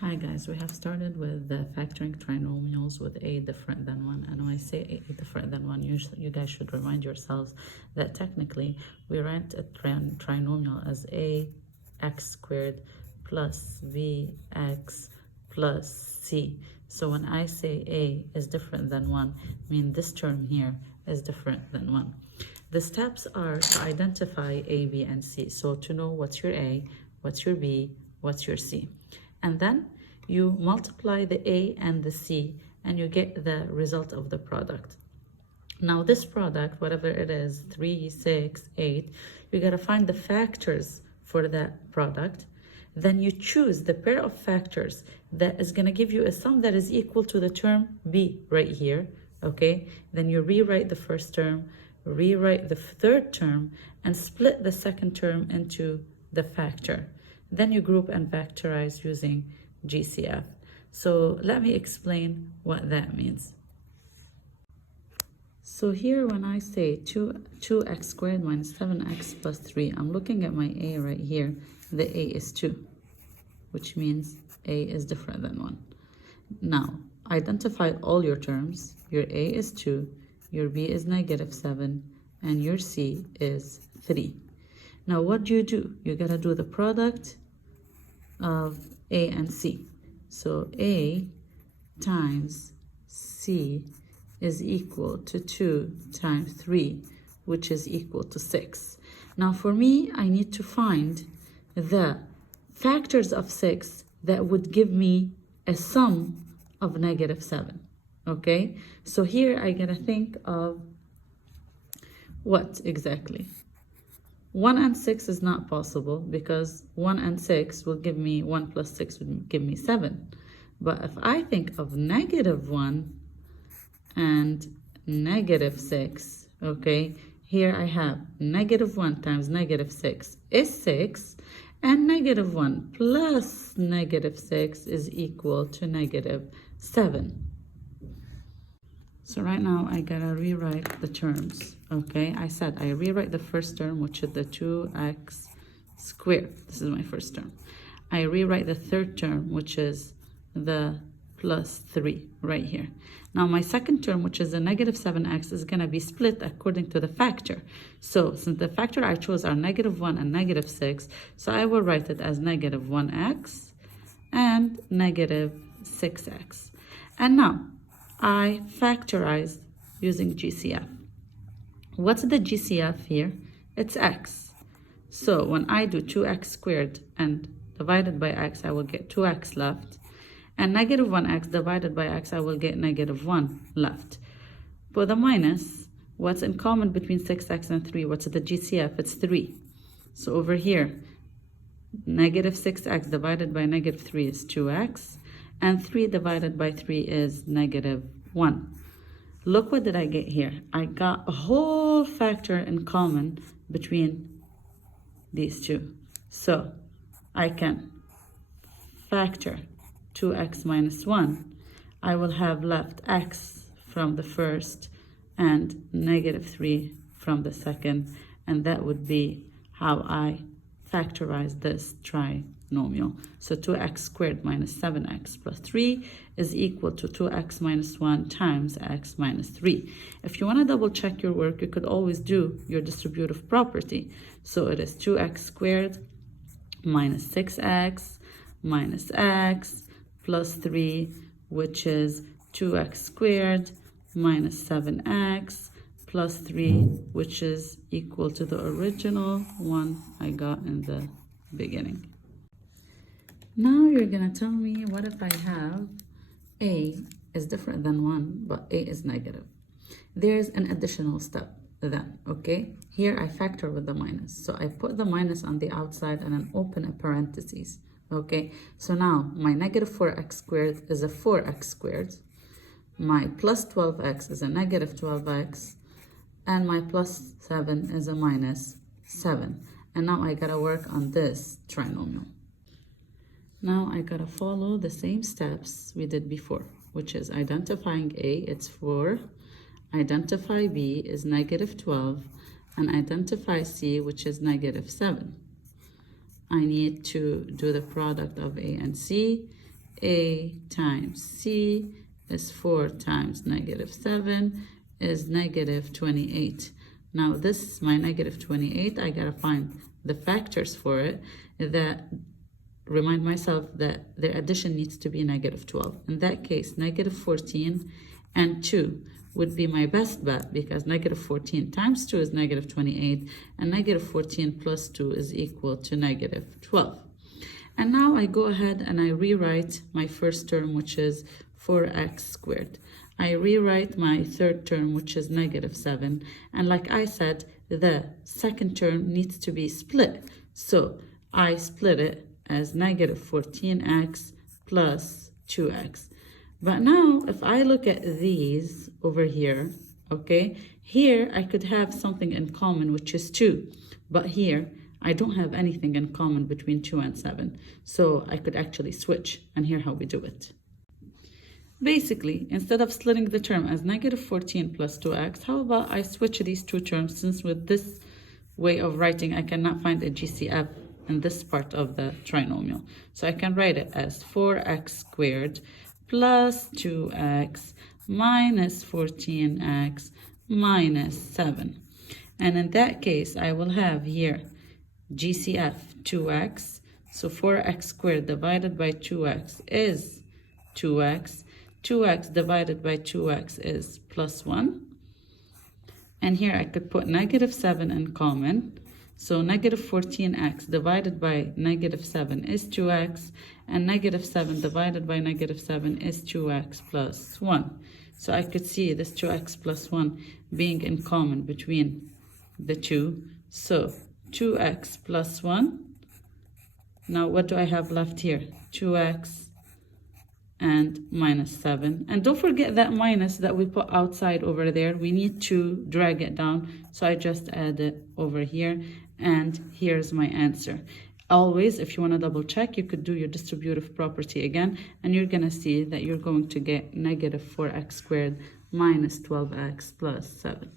Hi guys, we have started with the factoring trinomials with a different than 1, and when I say a different than 1, you guys should remind yourselves that technically we write a trinomial as a x squared plus bx plus c. So when I say a is different than 1, I mean this term here is different than 1. The steps are to identify a, b, and c. So to know what's your a, what's your b, what's your c. And then you multiply the A and the C and you get the result of the product. Now this product, whatever it is, 3, 6, 8, you gotta find the factors for that product. Then you choose the pair of factors that is gonna give you a sum that is equal to the term B right here, okay? Then you rewrite the first term, rewrite the third term, and split the second term into the factor. Then you group and factorize using GCF. So let me explain what that means. So here when I say 2x squared minus 7x plus 3, I'm looking at my a right here. The a is 2, which means a is different than 1. Now, identify all your terms. Your a is 2, your b is negative 7, and your c is 3. Now what do? You gotta do the product of a and c. So a times c is equal to 2 times 3, which is equal to 6. Now for me, I need to find the factors of 6 that would give me a sum of negative 7, okay? So here I gotta think of what exactly? 1 and 6 is not possible because 1 and 6 will give me 1 plus 6 would give me 7. But if I think of negative 1 and negative 6, okay, here I have negative 1 times negative 6 is 6, and negative 1 plus negative 6 is equal to negative 7. So right now I gotta rewrite the terms, okay? I said I rewrite the first term, which is the 2x squared. This is my first term. I rewrite the third term, which is the plus 3 right here. Now my second term, which is the negative 7x, is gonna be split according to the factor. So since the factor I chose are negative 1 and negative 6, so I will write it as negative 1x and negative 6x. And now, I factorized using GCF. What's the GCF here? It's x. So when I do 2x squared and divided by x, I will get 2x left. And negative 1x divided by x, I will get negative 1 left. For the minus, what's in common between 6x and 3? What's the GCF? It's 3. So over here, negative 6x divided by negative 3 is 2x. And 3 divided by 3 is negative 1. Look what did I get here. I got a whole factor in common between these two. So I can factor 2x minus 1. I will have left x from the first and negative 3 from the second. And that would be how I factorize this trinomial. So 2x squared minus 7x plus 3 is equal to 2x minus 1 times x minus 3. If you want to double check your work, you could always do your distributive property. So it is 2x squared minus 6x minus x plus 3, which is 2x squared minus 7x plus 3, which is equal to the original one I got in the beginning. Now you're gonna tell me, what if I have a is different than 1, but a is negative? There's an additional step then, okay? Here I factor with the minus. So I put the minus on the outside and then open a parentheses, okay? So now my negative 4x squared is a 4x squared. My plus 12x is a negative 12x. And my plus 7 is a minus 7. And now I gotta work on this trinomial. Now I gotta follow the same steps we did before, which is identifying a, it's 4, identify b is negative 12, and identify c, which is negative 7. I need to do the product of a and c. A times C is 4 times negative 7 is negative 28. Now this is my negative 28. I gotta find the factors for it that remind myself that their addition needs to be negative 12. In that case, negative 14 and 2 would be my best bet, because negative 14 times 2 is negative 28, and negative 14 plus 2 is equal to negative 12. And now I go ahead and I rewrite my first term, which is 4x squared. I rewrite my third term, which is negative 7. And like I said, the second term needs to be split. So I split it as negative 14x plus 2x. But now, if I look at these over here, okay, here I could have something in common, which is 2. But here, I don't have anything in common between 2 and 7. So I could actually switch, and here's how we do it. Basically, instead of splitting the term as negative 14 plus 2x, how about I switch these two terms, since with this way of writing, I cannot find a GCF in this part of the trinomial. So I can write it as 4x squared plus 2x minus 14x minus 7. And in that case, I will have here GCF 2x. So 4x squared divided by 2x is 2x. 2x divided by 2x is plus 1. And here I could put negative 7 in common. So negative 14x divided by negative 7 is 2x, and negative 7 divided by negative 7 is 2x plus 1. So I could see this 2x plus 1 being in common between the two. So 2x plus 1. Now what do I have left here? 2x and minus 7. And don't forget that minus that we put outside over there. We need to drag it down. So I just add it over here. And here's my answer. Always, if you want to double check, you could do your distributive property again. And you're going to see that you're going to get negative 4x squared minus 12x plus 7.